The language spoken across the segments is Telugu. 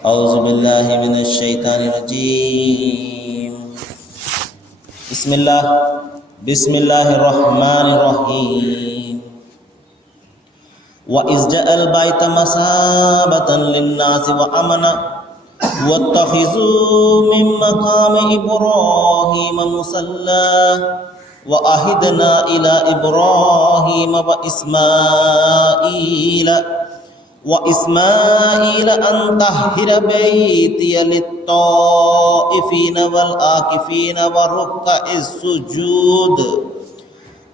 أعوذ بالله من الشيطان الرجيم. بسم الله الرحمن الرحيم. وإذ جاء البيت مثابة للناس وأمنا واتخذوا من مقام إبراهيم مصلى وأهدنا إلى إبراهيم وإسماعيل أن طهر بيتي للطائفين والآكفين والركع السجود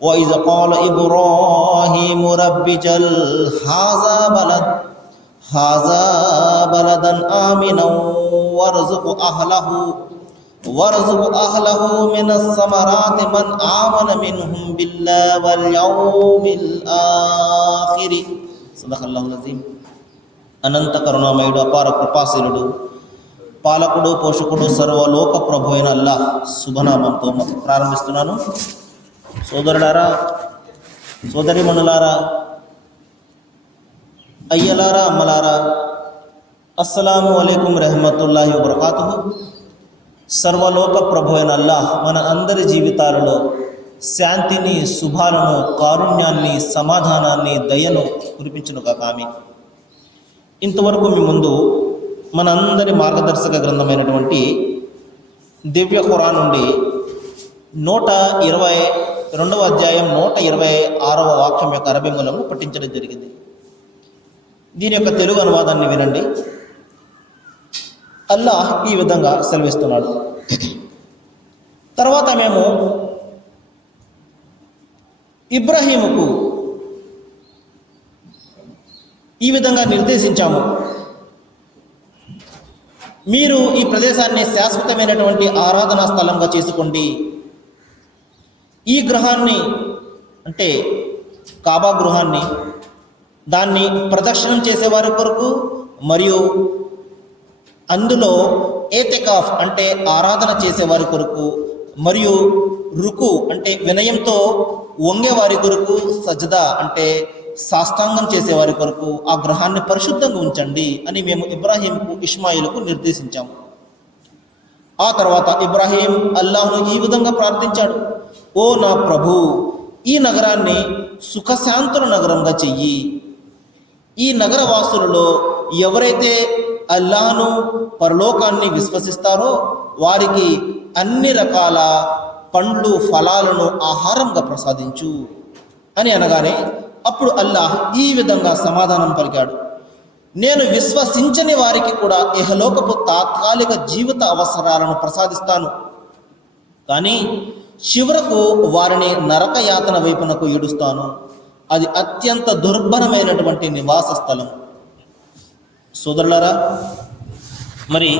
وإذ قال إبراهيم رب اجعل هذا بلدا آمنا وارزق أهله من الثمرات من آمن منهم بالله واليوم الآخر صدق الله العظيم. అనంత కరుణామయుడు, అపార కృపాశీలుడు, పాలకుడు, పోషకుడు, సర్వలోక ప్రభు అయిన అల్లాహ్ శుభనామంతో ప్రారంభిస్తున్నాను. సోదరులారా, సోదరిమణులారా, అయ్యలారా, అమ్మలారా, అస్సలాము అలైకుం రెహమతుల్లాహి వబరకాతుహు. సర్వలోక ప్రభు అయిన అల్లాహ్ మన అందరి జీవితాలలో శాంతిని, శుభాలను, కారుణ్యాన్ని, సమాధానాన్ని, దయను కురిపించునుగాక. ఆమీన్. ఇంతవరకు మీ ముందు మనందరి మార్గదర్శక గ్రంథమైనటువంటి దివ్య ఖురాన్ నుండి 122వ అధ్యాయం 126వ వాక్యం యొక్క అరబీ మూలము పఠించడం జరిగింది. దీని యొక్క తెలుగు అనువాదాన్ని వినండి. అల్లాహ్ ఈ విధంగా సెలవిస్తున్నాడు. తర్వాత మేము ఇబ్రాహీముకు ఈ విధంగా నిర్దేశించాము, మీరు ఈ ప్రదేశాన్ని శాశ్వతమైనటువంటి ఆరాధనా స్థలంగా చేసుకోండి. ఈ గృహాన్ని అంటే కాబా గృహాన్ని, దాన్ని ప్రదక్షిణం చేసేవారి కొరకు మరియు అందులో ఏతికాఫ్ అంటే ఆరాధన చేసేవారి కొరకు మరియు రుకు అంటే వినయంతో వంగేవారి కొరకు, సజ్దా అంటే సాష్టాంగం చేసేవారి కొరకు ఆ గృహాన్ని పరిశుద్ధంగా ఉంచండి అని మేము ఇబ్రాహీంకు, ఇష్మాయిల్కు నిర్దేశించాము. ఆ తర్వాత ఇబ్రాహీం అల్లాహ్ను ఈ విధంగా ప్రార్థించాడు, ఓ నా ప్రభు, ఈ నగరాన్ని సుఖశాంతుల నగరంగా చెయ్యి. ఈ నగర వాసులలో ఎవరైతే అల్లాహ్ను, పరలోకాన్ని విశ్వసిస్తారో వారికి అన్ని రకాల పండ్లు, ఫలాలను ఆహారంగా ప్రసాదించు అని అనగానే అప్పుడు అల్లాహ్ ఈ విధంగా సమాధానం పలికాడు, నేను విశ్వసించని వారికి కూడా ఇహలోకపు తాత్కాలిక జీవిత అవసరాలను ప్రసాదిస్తాను, కానీ చివరకు వారిని నరక యాతన వైపునకు ఈడుస్తాను. అది అత్యంత దుర్భరమైనటువంటి నివాస స్థలం. సోదరులారా, మరి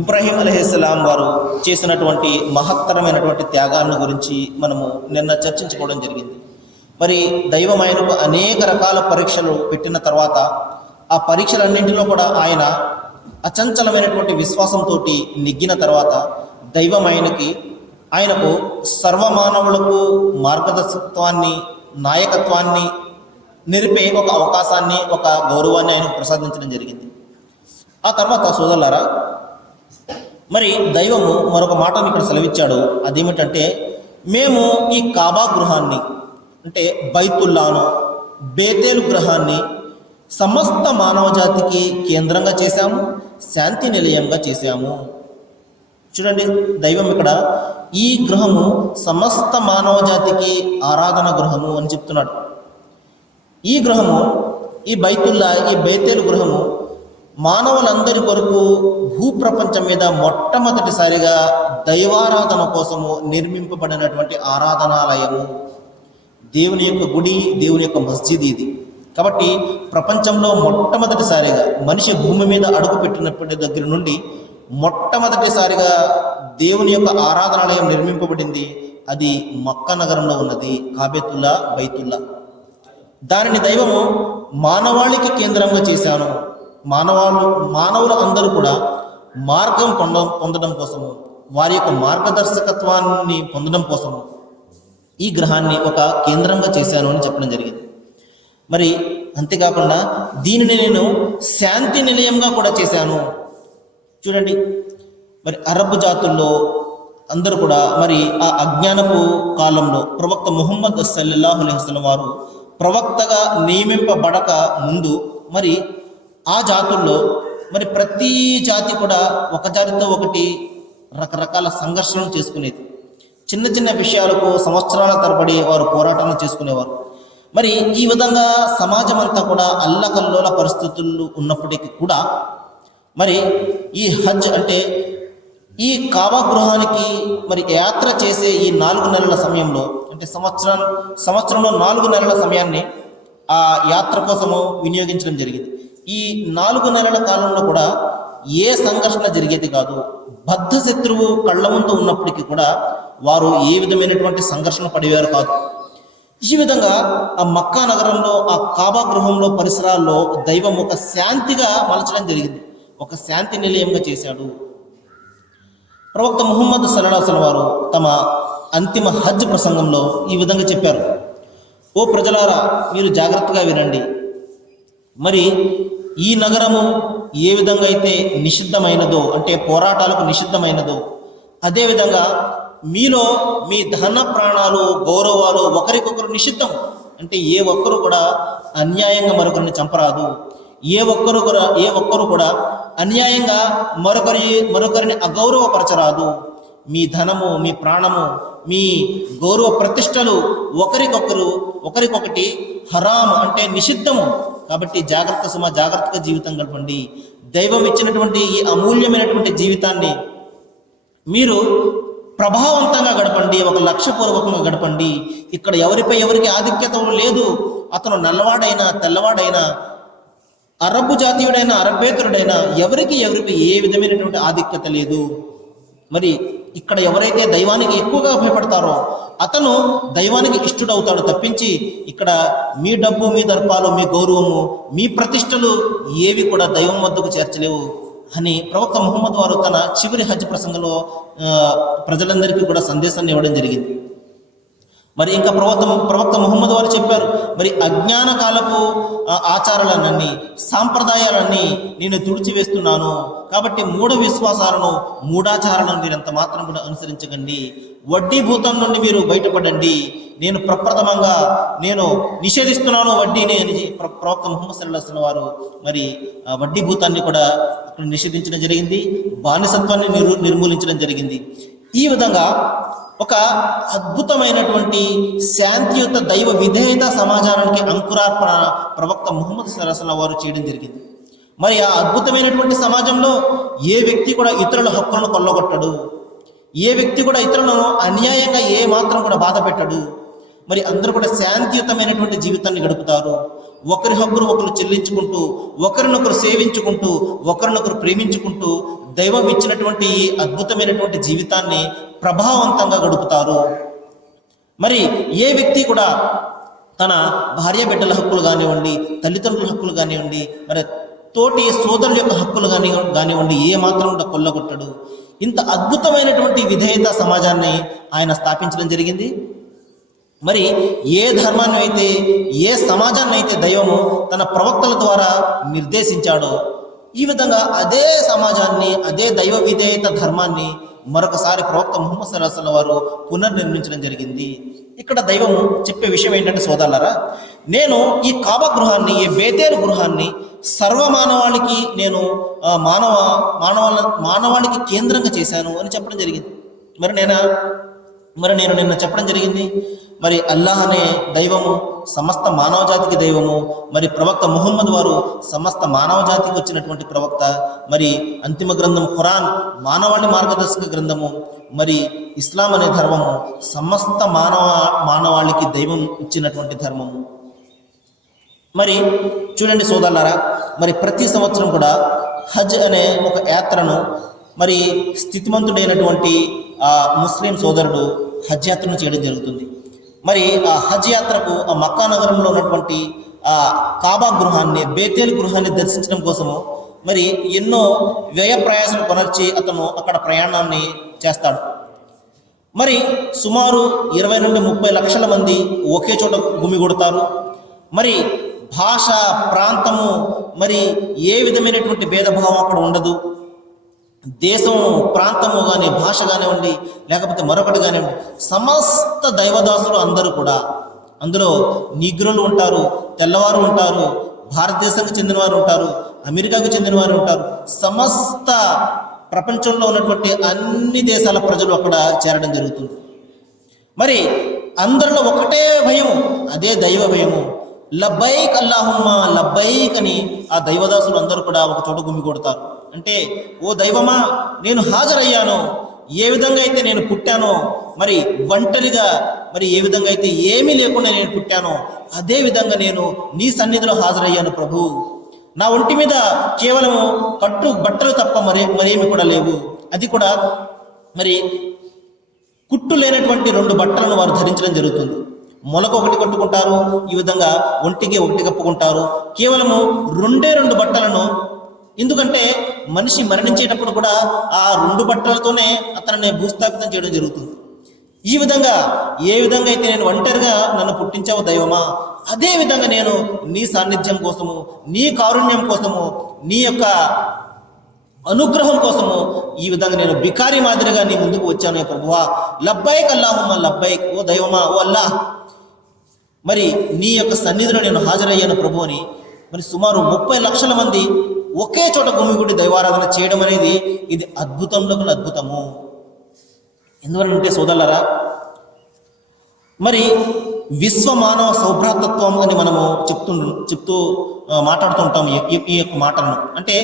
ఇబ్రాహీం అలైహిస్సలాం వారు చేసినటువంటి మహత్తరమైనటువంటి త్యాగాన్ని గురించి మనము నిన్న చర్చించుకోవడం జరిగింది. మరి దైవం ఆయనకు అనేక రకాల పరీక్షలు పెట్టిన తర్వాత ఆ పరీక్షలన్నింటిలో కూడా ఆయన అచంచలమైనటువంటి విశ్వాసంతో నెగ్గిన తర్వాత దైవం ఆయనకు సర్వమానవులకు మార్గదర్శకత్వాన్ని, నాయకత్వాన్ని నిలిపే ఒక అవకాశాన్ని, ఒక గౌరవాన్ని ఆయనకు ప్రసాదించడం జరిగింది. ఆ తర్వాత సోదరులారా, మరి దైవము మరొక మాటను ఇక్కడ సెలవిచ్చాడు. అదేమిటంటే, మేము ఈ కాబా గృహాన్ని అంటే బైతుల్లాను, బేతేలు గృహాన్ని సమస్త మానవ జాతికి కేంద్రంగా చేశాము, శాంతి నిలయంగా చేశాము. చూడండి, దైవం ఇక్కడ ఈ గృహము సమస్త మానవ జాతికి ఆరాధన గృహము అని చెప్తున్నాడు. ఈ గృహము, ఈ బైతుల్లా, ఈ బేతేలు గృహము మానవులందరి కొరకు భూప్రపంచం మీద మొట్టమొదటిసారిగా దైవారాధన కోసము నిర్మింపబడినటువంటి ఆరాధనాలయము, దేవుని యొక్క గుడి, దేవుని యొక్క మస్జిద్ ఇది. కాబట్టి ప్రపంచంలో మొట్టమొదటిసారిగా మనిషి భూమి మీద అడుగు పెట్టినప్పటి దగ్గర నుండి మొట్టమొదటిసారిగా దేవుని యొక్క ఆరాధనాలయం నిర్మింపబడింది. అది మక్కా నగరంలో ఉన్నది, కాబేతుల్లా, బైతుల్లా. దానిని దైవము మానవాళికి కేంద్రంగా చేశాను. మానవులు అందరూ కూడా మార్గం పొందడం కోసము, వారి యొక్క మార్గదర్శకత్వాన్ని పొందడం కోసము ఈ గ్రహాన్ని ఒక కేంద్రంగా చేశాను అని చెప్పడం జరిగింది. మరి అంతేకాకుండా దీనిని నేను శాంతి నిలయంగా కూడా చేశాను. చూడండి, మరి అరబ్ జాతుల్లో అందరూ కూడా మరి ఆ అజ్ఞానపు కాలంలో ప్రవక్త ముహమ్మద్ సల్లల్లాహు అలైహి వసల్లం వారు ప్రవక్తగా నియమింపబడక ముందు మరి ఆ జాతుల్లో మరి ప్రతి జాతి కూడా ఒక జాతితో ఒకటి రకరకాల సంఘర్షణలు చేసుకునేది. చిన్న చిన్న విషయాలకు సంవత్సరాల తరబడి వారు పోరాటాలు చేసుకునేవారు. మరి ఈ విధంగా సమాజం అంతా కూడా అల్లకల్లోల పరిస్థితులు ఉన్నప్పటికీ కూడా మరి ఈ హజ్ అంటే ఈ కాబా గృహానికి మరి యాత్ర చేసే ఈ 4 నెలల సమయంలో అంటే సంవత్సరంలో 4 నెలల సమయాన్ని ఆ యాత్ర కోసము వినియోగించడం జరిగింది. ఈ 4 నెలల కాలంలో కూడా ఏ సంఘర్షణ జరిగేది కాదు. బద్ధ శత్రువు కళ్ళ ముందు ఉన్నప్పటికీ కూడా వారు ఏ విధమైనటువంటి సంఘర్షణ పడేవారు కాదు. ఈ విధంగా ఆ మక్కా నగరంలో ఆ కాబా గృహంలో పరిసరాల్లో దైవం ఒక శాంతిగా మలచడం జరిగింది, ఒక శాంతి నిలయంగా చేశాడు. ప్రవక్త ముహమ్మద్ సల్లల్లాహు అలైహి వసల్లం వారు తమ అంతిమ హజ్ ప్రసంగంలో ఈ విధంగా చెప్పారు: ఓ ప్రజలారా, మీరు జాగ్రత్తగా వినండి. మరి ఈ నగరము ఏ విధంగా అయితే నిషిద్ధమైనదో అంటే పోరాటాలకు నిషిద్ధమైనదో, అదేవిధంగా మీలో మీ ధన ప్రాణాలు గౌరవాలు ఒకరికొకరు నిషిద్ధం. అంటే ఏ ఒక్కరు కూడా అన్యాయంగా మరొకరిని చంపరాదు. ఏ ఒక్కరు కూడా అన్యాయంగా మరొకరిని అగౌరవపరచరాదు. మీ ధనము, మీ ప్రాణము, మీ గౌరవ ప్రతిష్టలు ఒకరికొకటి హరాం అంటే నిషిద్ధము. కాబట్టి జాగ్రత్తగా జీవితం గడపండి. దైవం ఇచ్చినటువంటి ఈ అమూల్యమైనటువంటి జీవితాన్ని మీరు ప్రభావవంతంగా గడపండి, ఒక లక్ష్యపూర్వకంగా గడపండి. ఇక్కడ ఎవరికి ఆధిక్యత లేదు. అతను నల్లవాడైనా తెల్లవాడైనా అరబ్బు జాతీయుడైనా అరబ్బేతరుడైనా ఎవరికి ఏ విధమైనటువంటి ఆధిక్యత లేదు. మరి ఇక్కడ ఎవరైతే దైవానికి ఎక్కువగా భయపడతారో అతను దైవానికి ఇష్టడవుతాడు తప్పించి ఇక్కడ మీ డబ్బు, మీ దర్పాలు, మీ గౌరవము, మీ ప్రతిష్టలు ఏవి కూడా దైవం వద్దకు చేర్చలేవు అని ప్రవక్త ముహమ్మద్ వారు తన చివరి హజ్ ప్రసంగంలో ప్రజలందరికీ కూడా సందేశాన్ని ఇవ్వడం జరిగింది. మరి ఇంకా ప్రవక్త ముహమ్మద్ వారు చెప్పారు, మరి అజ్ఞాన కాలపు ఆచారాలన్నీ సాంప్రదాయాలన్నీ నేను తుడిచివేస్తున్నాను. కాబట్టి మూఢ విశ్వాసాలను, మూఢాచారాలను మీరు ఎంత మాత్రం కూడా అనుసరించకండి. వడ్డీ భూతం నుండి మీరు బయటపడండి. నేను ప్రప్రథమంగా నిషేధిస్తున్నాను వడ్డీని అని ప్రవక్త ముహమ్మద్ సల్లల్లాహు అలైహి వసల్లం వారు మరి వడ్డీ భూతాన్ని కూడా అక్కడ నిషేధించడం జరిగింది. బానిసత్వాన్ని నిర్మూలించడం జరిగింది. ఈ విధంగా ఒక అద్భుతమైనటువంటి శాంతియుత దైవ విధేయత సమాజానికి అంకురార్పణ ప్రవక్త ముహమ్మద్ సల్లల్లాహు అలైహి వసల్లం వారు చేయడం జరిగింది. మరి ఆ అద్భుతమైనటువంటి సమాజంలో ఏ వ్యక్తి కూడా ఇతరుల హక్కులను కొల్లగొట్టడు. ఏ వ్యక్తి కూడా ఇతరులను అన్యాయంగా ఏ మాత్రం కూడా బాధ పెట్టడు. మరి అందరూ కూడా శాంతియుతమైనటువంటి జీవితాన్ని గడుపుతారు. ఒకరి హక్కులు ఒకరు చెల్లించుకుంటూ, ఒకరినొకరు సేవించుకుంటూ, ఒకరినొకరు ప్రేమించుకుంటూ దైవం ఇచ్చినటువంటి అద్భుతమైనటువంటి జీవితాన్ని ప్రభావవంతంగా గడుపుతారు. మరి ఏ వ్యక్తి కూడా తన భార్య బిడ్డల హక్కులు కానివ్వండి, తల్లిదండ్రుల హక్కులు కానివ్వండి, మరి తోటి సోదరుల యొక్క హక్కులు కానివ్వండి ఏ మాత్రం కూడా కొల్లగొట్టడు. ఇంత అద్భుతమైనటువంటి విధేయత సమాజాన్ని ఆయన స్థాపించడం జరిగింది. మరి ఏ ధర్మాన్ని అయితే, ఏ సమాజాన్ని అయితే దైవము తన ప్రవక్తల ద్వారా నిర్దేశించాడో ఈ విధంగా అదే సమాజాన్ని, అదే దైవ విధేయత ధర్మాన్ని మరొకసారి ప్రవక్త ముహమ్మద్ సల్లల్లాహు అలైహి వసల్లం వారు పునర్నిర్మించడం జరిగింది. ఇక్కడ దైవం చెప్పే విషయం ఏంటంటే, సోదరులారా, నేను ఈ కాబా గృహాన్ని, ఈ బేతేలు గృహాన్ని సర్వమానవాళికి నేను మానవాళికి కేంద్రంగా చేశాను అని చెప్పడం జరిగింది. మరి నేను నిన్న చెప్పడం జరిగింది, మరి అల్లాహ్ అనే దైవము సమస్త మానవ జాతికి దైవము. మరి ప్రవక్త ముహమ్మద్ వారు సమస్త మానవ జాతికి వచ్చినటువంటి ప్రవక్త. మరి అంతిమ గ్రంథం ఖురాన్ మానవాళి మార్గదర్శక గ్రంథము. మరి ఇస్లాం అనే ధర్మము సమస్త మానవాళికి దైవం ఇచ్చినటువంటి ధర్మము. మరి చూడండి సోదరులారా, మరి ప్రతి సంవత్సరం కూడా హజ్ అనే ఒక యాత్రను మరి స్థితిమంతుడైనటువంటి ఆ ముస్లిం సోదరుడు హజ్ యాత్రను చేయడం జరుగుతుంది. మరి ఆ హజ్ యాత్రకు ఆ మక్కా నగరంలో ఉన్నటువంటి ఆ కాబా గృహాన్ని, బేతేల్ గృహాన్ని దర్శించడం కోసము మరి ఎన్నో వ్యయ ప్రయాసాలు కొనర్చి అతను అక్కడ ప్రయాణాన్ని చేస్తాడు. మరి సుమారు 20 నుండి 30 లక్షల మంది ఒకే చోట గుమిగూడతారు. మరి భాష, ప్రాంతము, మరి ఏ విధమైనటువంటి భేదభావం అక్కడ ఉండదు. దేశం, ప్రాంతము కానీ, భాష కానివ్వండి, లేకపోతే మరొకటి కానివ్వండి, సమస్త దైవదాసులు అందరూ కూడా, అందులో నీగ్రోలు ఉంటారు, తెల్లవారు ఉంటారు, భారతదేశానికి చెందినవారు ఉంటారు, అమెరికాకు చెందినవారు ఉంటారు, సమస్త ప్రపంచంలో ఉన్నటువంటి అన్ని దేశాల ప్రజలు అక్కడ చేరడం జరుగుతుంది. మరి అందరిలో ఒకటే భయము, అదే దైవ భయము. లబ్బైక్ అల్లాహుమ్మా లబ్బైక్ అని ఆ దైవదాసులు అందరూ కూడా ఒక చోట గుమి కొడతారు. అంటే, ఓ దైవమా, నేను హాజరయ్యాను. ఏ విధంగా అయితే నేను పుట్టానో, మరి ఒంటరిగా, మరి ఏ విధంగా అయితే ఏమీ లేకుండా నేను పుట్టానో, అదే విధంగా నేను నీ సన్నిధిలో హాజరయ్యాను ప్రభు. నా ఒంటి మీద కేవలం కట్టు బట్టలు తప్ప మరేమి కూడా లేవు. అది కూడా మరి కుట్టు లేనటువంటి 2 బట్టలను వారు ధరించడం జరుగుతుంది. మొలకు ఒకటి కట్టుకుంటారు, ఈ విధంగా ఒంటికి ఒకటి కప్పుకుంటారు. కేవలము 2 బట్టలను, ఎందుకంటే మనిషి మరణించేటప్పుడు కూడా ఆ 2 బట్టలతోనే అతనిని భూస్థాపితం చేయడం జరుగుతుంది. ఈ విధంగా ఏ విధంగా అయితే నేను ఒంటరిగా నన్ను పుట్టించావు దైవమా, అదే విధంగా నేను నీ సాన్నిధ్యం కోసము, నీ కారుణ్యం కోసము, నీ యొక్క అనుగ్రహం కోసము ఈ విధంగా నేను బికారి మాదిరిగా నీ ముందుకు వచ్చాను ప్రభువా. లబ్బైక్ అల్లాహుమ్మా లబ్బైక్, ఓ దైవమా, ఓ అల్లాహ్, మరి నీ యొక్క సన్నిధిలో నేను హాజరయ్యాను ప్రభు అని మరి సుమారు 30 లక్షల మంది ఒకే చోట గుమిగూడి దైవారాధన చేయడం అనేది ఇది అద్భుతంలో అద్భుతము. ఎందువలంటే సోదరులారా, మరి విశ్వ మానవ సౌభ్రాతత్వం అని మనము చెప్తూ మాట్లాడుతుంటాము ఈ యొక్క మాటలను. అంటే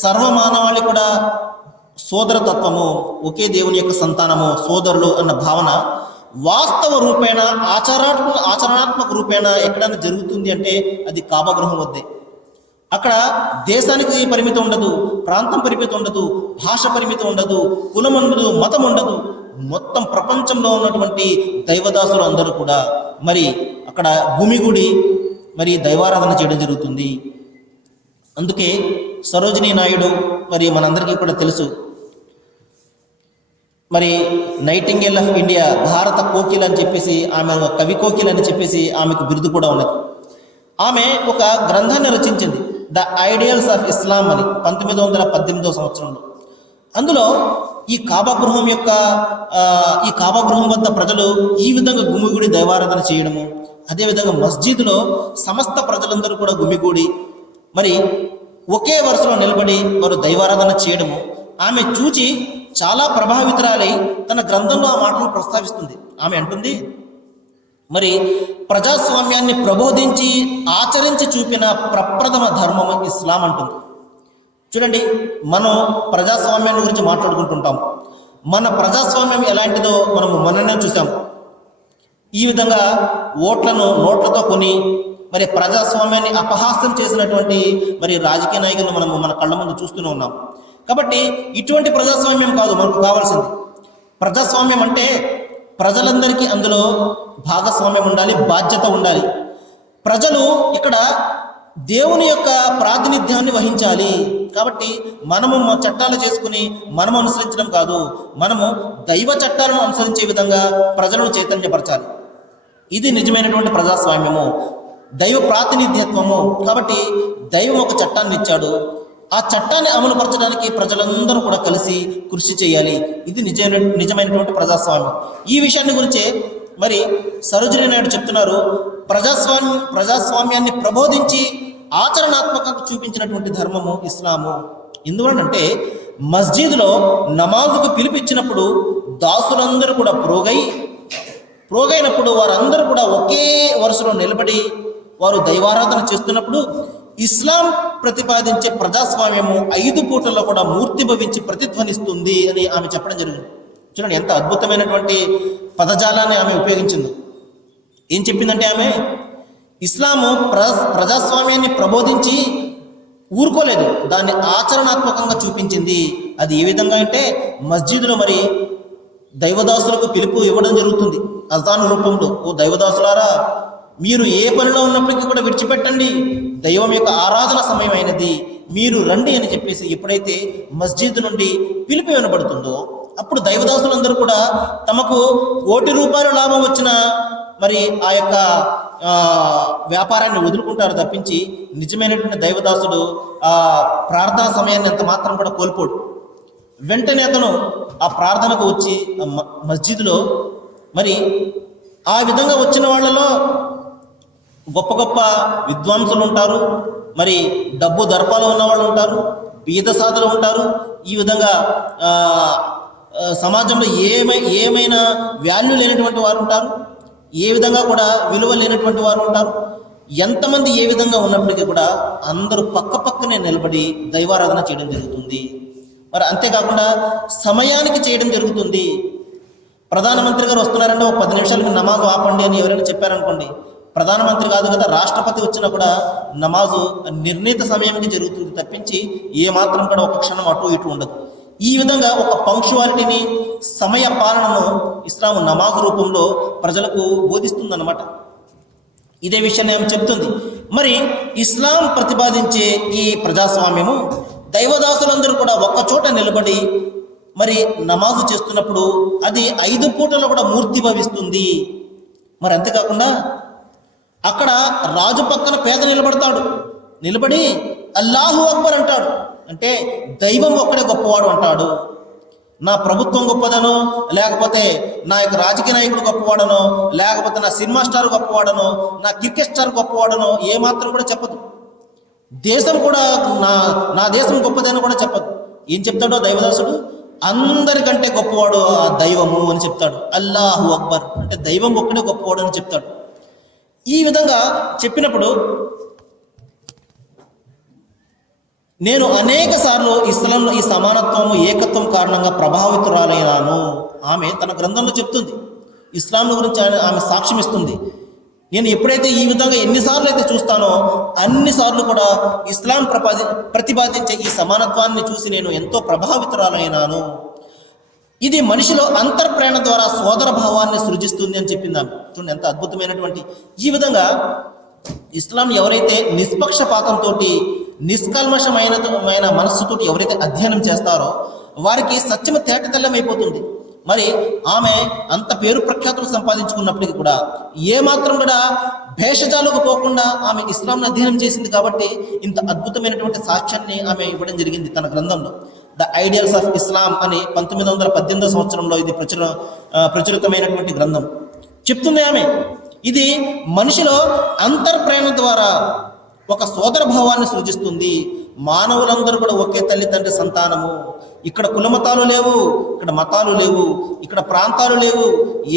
సర్వమానవాళి కూడా సోదరతత్వము, ఒకే దేవుని యొక్క సంతానము, సోదరులు అన్న భావన వాస్తవ రూపేణ, ఆచరణాత్మక రూపేణ ఎక్కడైనా జరుగుతుంది అంటే అది కాబా గృహం వద్దే. అక్కడ దేశానికి పరిమితి ఉండదు, ప్రాంతం పరిమితి ఉండదు, భాష పరిమితి ఉండదు, కులం ఉండదు, మతం ఉండదు. మొత్తం ప్రపంచంలో ఉన్నటువంటి దైవదాసులు అందరూ కూడా మరి అక్కడ గుమిగుడి మరి దైవారాధన చేయడం జరుగుతుంది. అందుకే సరోజినీ నాయుడు మరి మనందరికీ కూడా తెలుసు, మరి నైటింగేల్ ఆఫ్ ఇండియా, భారత కోకిల అని చెప్పేసి, ఆమె కవి కోకిల అని చెప్పేసి ఆమెకు బిరుదు కూడా ఉన్నది. ఆమె ఒక గ్రంథాన్ని రచించింది, ద ఐడియల్స్ ఆఫ్ ఇస్లాం అని, 1918 సంవత్సరంలో. అందులో ఈ కాబా గృహం వద్ద ప్రజలు ఈ విధంగా గుమిగూడి దైవారాధన చేయడము, అదేవిధంగా మస్జిద్లో సమస్త ప్రజలందరూ కూడా గుమిగూడి మరి ఒకే వరుసలో నిలబడి వారు దైవారాధన చేయడము ఆమె చూచి చాలా ప్రభావితురాలై తన గ్రంథంలో ఆ మాటను ప్రస్తావిస్తుంది. ఆమె అంటుంది, మరి ప్రజాస్వామ్యాన్ని ప్రబోధించి ఆచరించి చూపిన ప్రప్రథమ ధర్మం ఇస్లాం అంటుంది. చూడండి, మనం ప్రజాస్వామ్యాన్ని గురించి మాట్లాడుకుంటుంటాం. మన ప్రజాస్వామ్యం ఎలాంటిదో మనము మొన్ననే చూసాం. ఈ విధంగా ఓట్లను నోట్లతో కొని మరి ప్రజాస్వామ్యాన్ని అపహాస్యం చేసినటువంటి మరి రాజకీయ నాయకులను మనము మన కళ్ళ ముందు చూస్తూనే ఉన్నాం. కాబట్టి ఇటువంటి ప్రజాస్వామ్యం కాదు మనకు కావాల్సింది. ప్రజాస్వామ్యం అంటే ప్రజలందరికీ అందులో భాగస్వామ్యం ఉండాలి, బాధ్యత ఉండాలి. ప్రజలు ఇక్కడ దేవుని యొక్క ప్రాతినిధ్యాన్ని వహించాలి. కాబట్టి మనము చట్టాలు చేసుకుని మనము అనుసరించడం కాదు, మనము దైవ చట్టాలను అనుసరించే విధంగా ప్రజలను చైతన్యపరచాలి. ఇది నిజమైనటువంటి ప్రజాస్వామ్యము, దైవ ప్రాతినిధ్యత్వము. కాబట్టి దైవం ఒక చట్టాన్ని ఇచ్చాడు, ఆ చట్టాన్ని అమలుపరచడానికి ప్రజలందరూ కూడా కలిసి కృషి చేయాలి. ఇది నిజమైనటువంటి ప్రజాస్వామ్యం. ఈ విషయాన్ని గురించే మరి సరోజినీ నాయుడు చెప్తున్నారు, ప్రజాస్వామ్యాన్ని ప్రబోధించి ఆచరణాత్మకంగా చూపించినటువంటి ధర్మము ఇస్లాము. ఎందువలనంటే మస్జిద్లో నమాజుకు పిలిపించినప్పుడు దాసులందరూ కూడా ప్రోగైనప్పుడు వారందరూ కూడా ఒకే వరుసలో నిలబడి వారు దైవారాధన చేస్తున్నప్పుడు ఇస్లాం ప్రతిపాదించే ప్రజాస్వామ్యము 5 పూటల్లో కూడా మూర్తిభవించి ప్రతిధ్వనిస్తుంది అని ఆమె చెప్పడం జరిగింది. చూడండి ఎంత అద్భుతమైనటువంటి పదజాలాన్ని ఆమె ఉపయోగించింది. ఏం చెప్పిందంటే ఆమె ఇస్లాము ప్రజాస్వామ్యాన్ని ప్రబోధించి ఊరుకోలేదు, దాన్ని ఆచరణాత్మకంగా చూపించింది. అది ఏ విధంగా అంటే మస్జిద్లో మరి దైవదాసులకు పిలుపు ఇవ్వడం జరుగుతుంది అజాను రూపంలో. ఓ దైవదాసులారా, మీరు ఏ పనిలో ఉన్నప్పటికీ కూడా విడిచిపెట్టండి, దైవం యొక్క ఆరాధన సమయం అయినది, మీరు రండి అని చెప్పేసి ఎప్పుడైతే మస్జిద్ నుండి పిలుపు వినబడుతుందో అప్పుడు దైవదాసులందరూ కూడా తమకు ₹1 లాభం వచ్చిన మరి ఆ యొక్క వ్యాపారాన్ని వదులుకుంటారు తప్పించి నిజమైనటువంటి దైవదాసుడు ఆ ప్రార్థనా సమయాన్ని ఎంత మాత్రం కూడా కోల్పోడు. వెంటనే అతను ఆ ప్రార్థనకు వచ్చి మస్జిద్లో మరి ఆ విధంగా వచ్చిన వాళ్ళలో గొప్ప గొప్ప విద్వాంసులు ఉంటారు, మరి డబ్బు దర్పాలు ఉన్నవాళ్ళు ఉంటారు, బీద సాధులు ఉంటారు. ఈ విధంగా సమాజంలో ఏమైనా వాల్యూ లేనటువంటి వారు ఉంటారు, ఏ విధంగా కూడా విలువ లేనటువంటి వారు ఉంటారు. ఎంతమంది ఏ విధంగా ఉన్నప్పటికీ కూడా అందరూ పక్కనే నిలబడి దైవారాధన చేయడం జరుగుతుంది. మరి అంతేకాకుండా సమయానికి చేయడం జరుగుతుంది. ప్రధానమంత్రి గారు వస్తున్నారంటే ఒక 10 నిమిషాలకి నమాజు ఆపండి అని ఎవరైనా చెప్పారనుకోండి, ప్రధానమంత్రి కాదు కదా, రాష్ట్రపతి వచ్చినా కూడా నమాజు నిర్ణీత సమయానికి జరుగుతుంది తప్పించి ఏమాత్రం కూడా ఒక క్షణం అటు ఇటు ఉండదు. ఈ విధంగా ఒక పంక్చువాలిటీని, సమయ పాలనను ఇస్లాం నమాజు రూపంలో ప్రజలకు బోధిస్తుందన్నమాట. ఇదే విషయాన్ని ఏం చెప్తుంది. మరి ఇస్లాం ప్రతిపాదించే ఈ ప్రజాస్వామ్యము దైవదాసులందరూ కూడా ఒక్క చోట నిలబడి మరి నమాజు చేస్తున్నప్పుడు అది 5 పూటలో కూడా మూర్తి భవిస్తుంది. మరి అంతేకాకుండా అక్కడ రాజు పక్కన పేద నిలబడతాడు, నిలబడి అల్లాహు అక్బర్ అంటాడు. అంటే దైవం ఒక్కడే గొప్పవాడు అంటాడు. నా ప్రభుత్వం గొప్పదనో, లేకపోతే నా యొక్క రాజకీయ నాయకుడు గొప్పవాడనో, లేకపోతే నా సినిమా స్టార్ గొప్పవాడనో, నా క్రికెట్ స్టార్ గొప్పవాడనో ఏమాత్రం కూడా చెప్పదు. దేశం కూడా నా దేశం గొప్పదని కూడా చెప్పదు. ఏం చెప్తాడో దైవదాసుడు, అందరికంటే గొప్పవాడు ఆ దైవము అని చెప్తాడు. అల్లాహు అక్బర్ అంటే దైవం ఒక్కడే గొప్పవాడు అని చెప్తాడు. ఈ విధంగా చెప్పినప్పుడు నేను అనేక సార్లు ఇస్లాంలో ఈ సమానత్వము, ఏకత్వం కారణంగా ప్రభావితురాలైనాను. ఆమె తన గ్రంథంలో చెప్తుంది, ఇస్లాం గురించి ఆమె సాక్ష్యం ఇస్తుంది. నేను ఎప్పుడైతే ఈ విధంగా ఎన్నిసార్లు అయితే చూస్తానో అన్నిసార్లు కూడా ఇస్లాం ప్రతిపాదించే ఈ సమానత్వాన్ని చూసి నేను ఎంతో ప్రభావితురాలైనాను. ఇది మనిషిలో అంతర్ప్రేరణ ద్వారా సోదర భావాన్ని సృజిస్తుంది అని చెప్పింది ఆమె. చూడండి ఎంత అద్భుతమైనటువంటి. ఈ విధంగా ఇస్లాం ఎవరైతే నిష్పక్షపాతంతో, నిష్కల్మషమైన మనస్సుతో ఎవరైతే అధ్యయనం చేస్తారో వారికి సత్యము తేటతెల్లమైపోతుంది. మరి ఆమె అంత పేరు ప్రఖ్యాతులు సంపాదించుకున్నప్పటికీ కూడా ఏమాత్రం కూడా భేషజాలకు పోకుండా ఆమె ఇస్లాంను అధ్యయనం చేసింది కాబట్టి ఇంత అద్భుతమైనటువంటి సాక్ష్యాన్ని ఆమె ఇవ్వడం జరిగింది తన గ్రంథంలో. ద ఐడియల్స్ ఆఫ్ ఇస్లాం అని 1918 సంవత్సరంలో ఇది ప్రచురితమైనటువంటి గ్రంథం చెప్తుంది ఆమె. ఇది మనిషిలో అంతర్ప్రేరణ ద్వారా ఒక సోదర భావాన్ని సృజిస్తుంది. మానవులందరూ కూడా ఒకే తల్లిదండ్రి సంతానము. ఇక్కడ కులమతాలు లేవు, ఇక్కడ మతాలు లేవు, ఇక్కడ ప్రాంతాలు లేవు,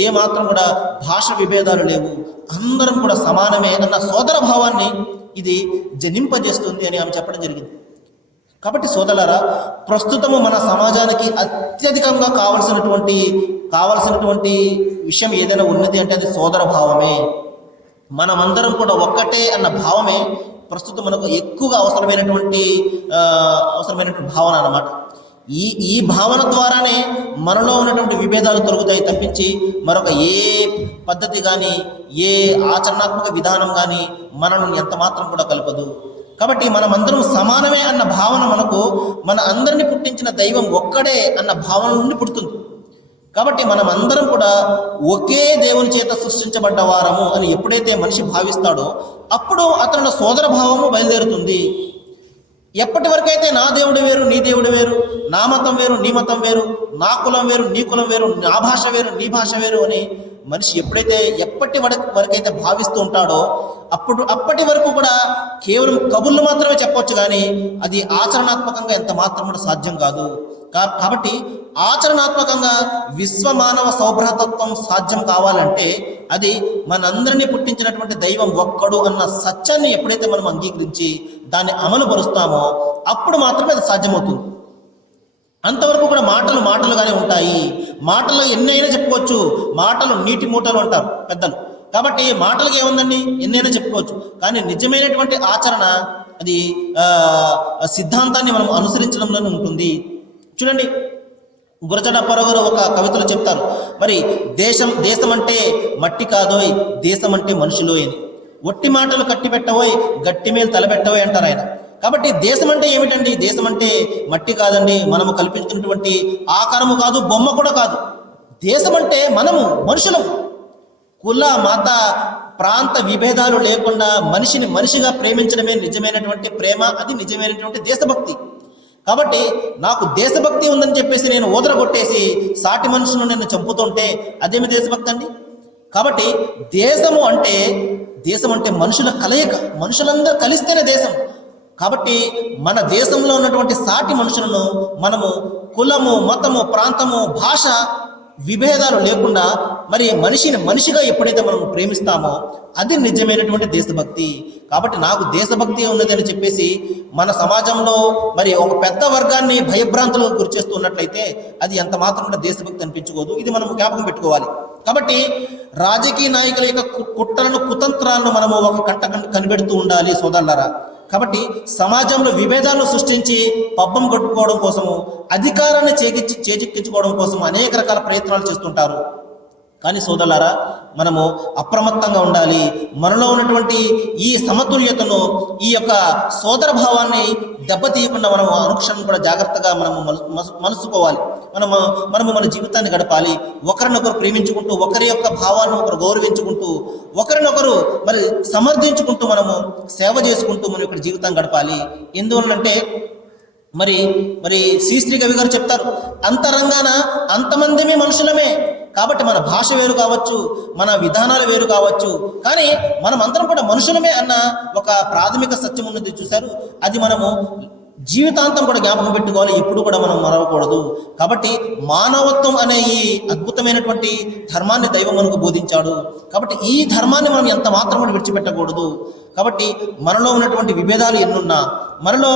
ఏ మాత్రం కూడా భాష విభేదాలు లేవు, అందరం కూడా సమానమే అన్న సోదర భావాన్ని ఇది జనింపజేస్తుంది అని ఆమె చెప్పడం జరిగింది. కాబట్టి సోదరులారా, ప్రస్తుతము మన సమాజానికి అత్యధికంగా కావలసినటువంటి విషయం ఏదైనా ఉన్నది అంటే అది సోదర భావమే. మనమందరం కూడా ఒక్కటే అన్న భావమే ప్రస్తుతం మనకు ఎక్కువగా అవసరమైనటువంటి భావన అన్నమాట. ఈ భావన ద్వారానే మనలో ఉన్నటువంటి విభేదాలు తొలగుతాయి తప్పించి మరొక ఏ పద్ధతి కానీ, ఏ ఆచరణాత్మక విధానం కానీ మనల్ని ఎంత మాత్రం కూడా కలపదు. కాబట్టి మనమందరం సమానమే అన్న భావన మనకు మన అందరినీ పుట్టించిన దైవం ఒక్కడే అన్న భావన నుండి పుడుతుంది. కాబట్టి మనం అందరం కూడా ఒకే దేవుని చేత సృష్టించబడ్డ వారము అని ఎప్పుడైతే మనిషి భావిస్తాడో అప్పుడు అతని సోదర భావము బయలుదేరుతుంది. ఎప్పటి వరకైతే నా దేవుడు వేరు, నీ దేవుడు వేరు, నా మతం వేరు, నీ మతం వేరు, నా కులం వేరు, నీ కులం వేరు, నా భాష వేరు, నీ భాష వేరు అని మనిషి ఎప్పటి వరకైతే భావిస్తూ ఉంటాడో అప్పటి వరకు కూడా కేవలం కబుర్లు మాత్రమే చెప్పవచ్చు, కానీ అది ఆచరణాత్మకంగా ఎంత మాత్రం కూడా సాధ్యం కాదు. కాబట్టి ఆచరణాత్మకంగా విశ్వమానవ సౌభ్రాతత్వం సాధ్యం కావాలంటే అది మనందరినీ పుట్టించినటువంటి దైవం ఒక్కడు అన్న సత్యాన్ని ఎప్పుడైతే మనం అంగీకరించి దాన్ని అమలు పరుస్తామో అప్పుడు మాత్రమే అది సాధ్యమవుతుంది. అంతవరకు కూడా మాటలుగానే ఉంటాయి. మాటలు ఎన్నైనా చెప్పుకోవచ్చు, మాటలు నీటి మూటలు అంటారు పెద్దలు. కాబట్టి మాటలకు ఏముందండి, ఎన్నైనా చెప్పుకోవచ్చు, కానీ నిజమైనటువంటి ఆచరణ అది సిద్ధాంతాన్ని మనం అనుసరించడంలోనే ఉంటుంది. చూడండి, గురజాడప్పారావు గారు ఒక కవితలో చెప్తారు, మరి దేశం అంటే మట్టి కాదోయ్, దేశం అంటే మనుషులోయ్ అని. ఒట్టి మాటలు కట్టి పెట్టవోయ్, గట్టి మీద తలబెట్టవోయ్ అంటారు ఆయన. కాబట్టి దేశం అంటే ఏమిటండి? దేశం అంటే మట్టి కాదండి, మనము కల్పించుకున్నటువంటి ఆకారము కాదు, బొమ్మ కూడా కాదు. దేశం అంటే మనము మనుషులము. కుల మత ప్రాంత విభేదాలు లేకుండా మనిషిని మనిషిగా ప్రేమించడమే నిజమైనటువంటి ప్రేమ, అది నిజమైనటువంటి దేశభక్తి. కాబట్టి నాకు దేశభక్తి ఉందని చెప్పేసి నేను ఊదరగొట్టేసి సాటి మనుషులను నేను చంపుతుంటే అదేమి దేశభక్తి అండి? కాబట్టి దేశం అంటే మనుషుల కలయిక, మనుషులందరూ కలిస్తేనే దేశం. కాబట్టి మన దేశంలో ఉన్నటువంటి సాటి మనుషులను మనము కులము, మతము, ప్రాంతము, భాష విభేదాలు లేకుండా మరి మనిషిని మనిషిగా ఎప్పుడైతే మనం ప్రేమిస్తామో అది నిజమైనటువంటి దేశభక్తి. కాబట్టి నాకు దేశభక్తి ఉన్నది అని చెప్పేసి మన సమాజంలో మరి ఒక పెద్ద వర్గాన్ని భయభ్రాంతులకు గురి చేస్తూ ఉన్నట్లయితే అది ఎంత మాత్రం కూడా దేశభక్తి అనిపించుకోదు. ఇది మనం జ్ఞాపకం పెట్టుకోవాలి. కాబట్టి రాజకీయ నాయకుల యొక్క కుట్రలను, కుతంత్రాలను మనము ఒక కంట కనిపెడుతూ ఉండాలి సోదరులారా. కాబట్టి సమాజంలో విభేదాలను సృష్టించి పబ్బం కొట్టుకోవడం కోసము, అధికారాన్ని చేజిక్కించుకోవడం కోసం అనేక రకాల ప్రయత్నాలు చేస్తుంటారు. కానీ సోదరులారా, మనము అప్రమత్తంగా ఉండాలి. మనలో ఉన్నటువంటి ఈ సమతుల్యతను, ఈ యొక్క సోదర భావాన్ని దెబ్బతీయకుండా మనము అనుక్షణం కూడా జాగ్రత్తగా మనము మనసుకోవాలి. మనము మన జీవితాన్ని గడపాలి. ఒకరినొకరు ప్రేమించుకుంటూ, ఒకరి యొక్క భావాన్ని ఒకరు గౌరవించుకుంటూ, ఒకరినొకరు మరి సమర్థించుకుంటూ, మనము సేవ చేసుకుంటూ మనం ఇక్కడ జీవితం గడపాలి. ఎందువల్లంటే మరి శ్రీశ్రీ కవి గారు చెప్తారు, అంతరంగాన అంతమందిమే మనుషులమే. కాబట్టి మన భాష వేరు కావచ్చు, మన విధానాలు వేరు కావచ్చు, కానీ మనం అందరం కూడా మనుషులమే అన్న ఒక ప్రాథమిక సత్యం ఉన్నది చూశారు. అది మనము జీవితాంతం కూడా జ్ఞాపకం పెట్టుకోవాలి, ఎప్పుడు కూడా మనం మరవకూడదు. కాబట్టి మానవత్వం అనే ఈ అద్భుతమైనటువంటి ధర్మాన్ని దైవం మనకు బోధించాడు. కాబట్టి ఈ ధర్మాన్ని మనం ఎంత మాత్రం కూడా విడిచిపెట్టకూడదు. కాబట్టి మనలో ఉన్నటువంటి విభేదాలు ఎన్నున్నా, మనలో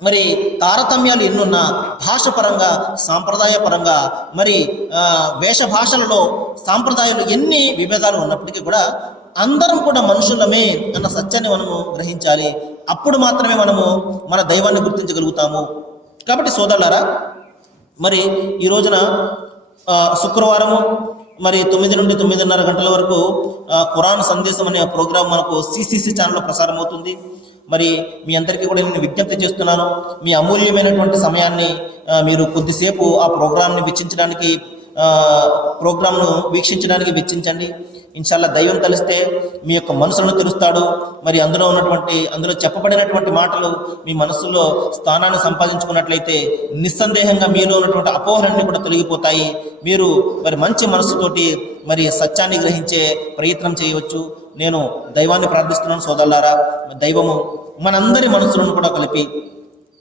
మరి తారతమ్యాలు ఎన్నున్నా, భాష పరంగా, సాంప్రదాయ పరంగా, మరి వేషభాషలలో సాంప్రదాయాలు ఎన్ని విభేదాలు ఉన్నప్పటికీ కూడా అందరం కూడా మనుషులమే అన్న సత్యాన్ని మనము గ్రహించాలి. అప్పుడు మాత్రమే మనము మన దైవాన్ని గుర్తించగలుగుతాము. కాబట్టి సోదరులారా, మరి ఈ రోజున శుక్రవారము మరి 9 నుండి 9:30 గంటల వరకు ఖురాన్ సందేశం అనే ప్రోగ్రాం మనకు CCC ఛానల్లో ప్రసారం అవుతుంది. మరి మీ అందరికీ కూడా నేను విజ్ఞప్తి చేస్తున్నాను, మీ అమూల్యమైనటువంటి సమయాన్ని మీరు కొద్దిసేపు ఆ ప్రోగ్రాంను వీక్షించడానికి వెచ్చించండి. ఇన్షాల్లా దైవం కలిస్తే మీ యొక్క మనసులను తెలుస్తాడు. మరి అందులో చెప్పబడినటువంటి మాటలు మీ మనసులో స్థానాన్ని సంపాదించుకున్నట్లయితే నిస్సందేహంగా మీలో ఉన్నటువంటి అపోహలన్నీ కూడా తొలగిపోతాయి. మీరు మరి మంచి మనస్సుతోటి మరి సత్యాన్ని గ్రహించే ప్రయత్నం చేయవచ్చు. నేను దైవాన్ని ప్రార్థిస్తున్నాను సోదరులారా, దైవము మనందరి మనసులను కూడా కలిపి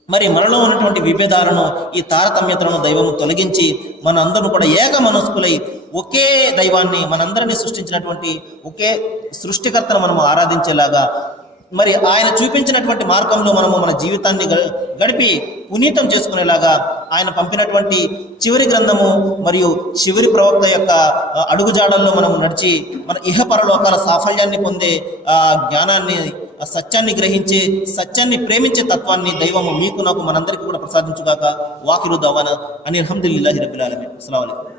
మరి మనలో ఉన్నటువంటి విభేదాలను, ఈ తారతమ్యతలను దైవము తొలగించి మనందరూ కూడా ఏక మనస్కులై ఒకే దైవాన్ని, మనందరినీ సృష్టించినటువంటి ఒకే సృష్టికర్తను మనము ఆరాధించేలాగా, మరి ఆయన చూపించినటువంటి మార్గంలో మనము మన జీవితాన్ని గడిపి పునీతం చేసుకునేలాగా ఆయన పంపినటువంటి చివరి గ్రంథము మరియు చివరి ప్రవక్త యొక్క అడుగుజాడల్లో మనము నడిచి మన ఇహపరలోకాల సాఫల్యాన్ని పొందే జ్ఞానాన్ని, సత్యాన్ని గ్రహించే, సత్యాన్ని ప్రేమించే తత్వాన్ని దైవము మీకు నాకు మనందరికీ కూడా ప్రసాదించుగాక. వాకిరు దవానా అని అల్హమ్దులిల్లాహి రబ్బిల్ ఆలమీన్. అస్సలాము అలైకుం.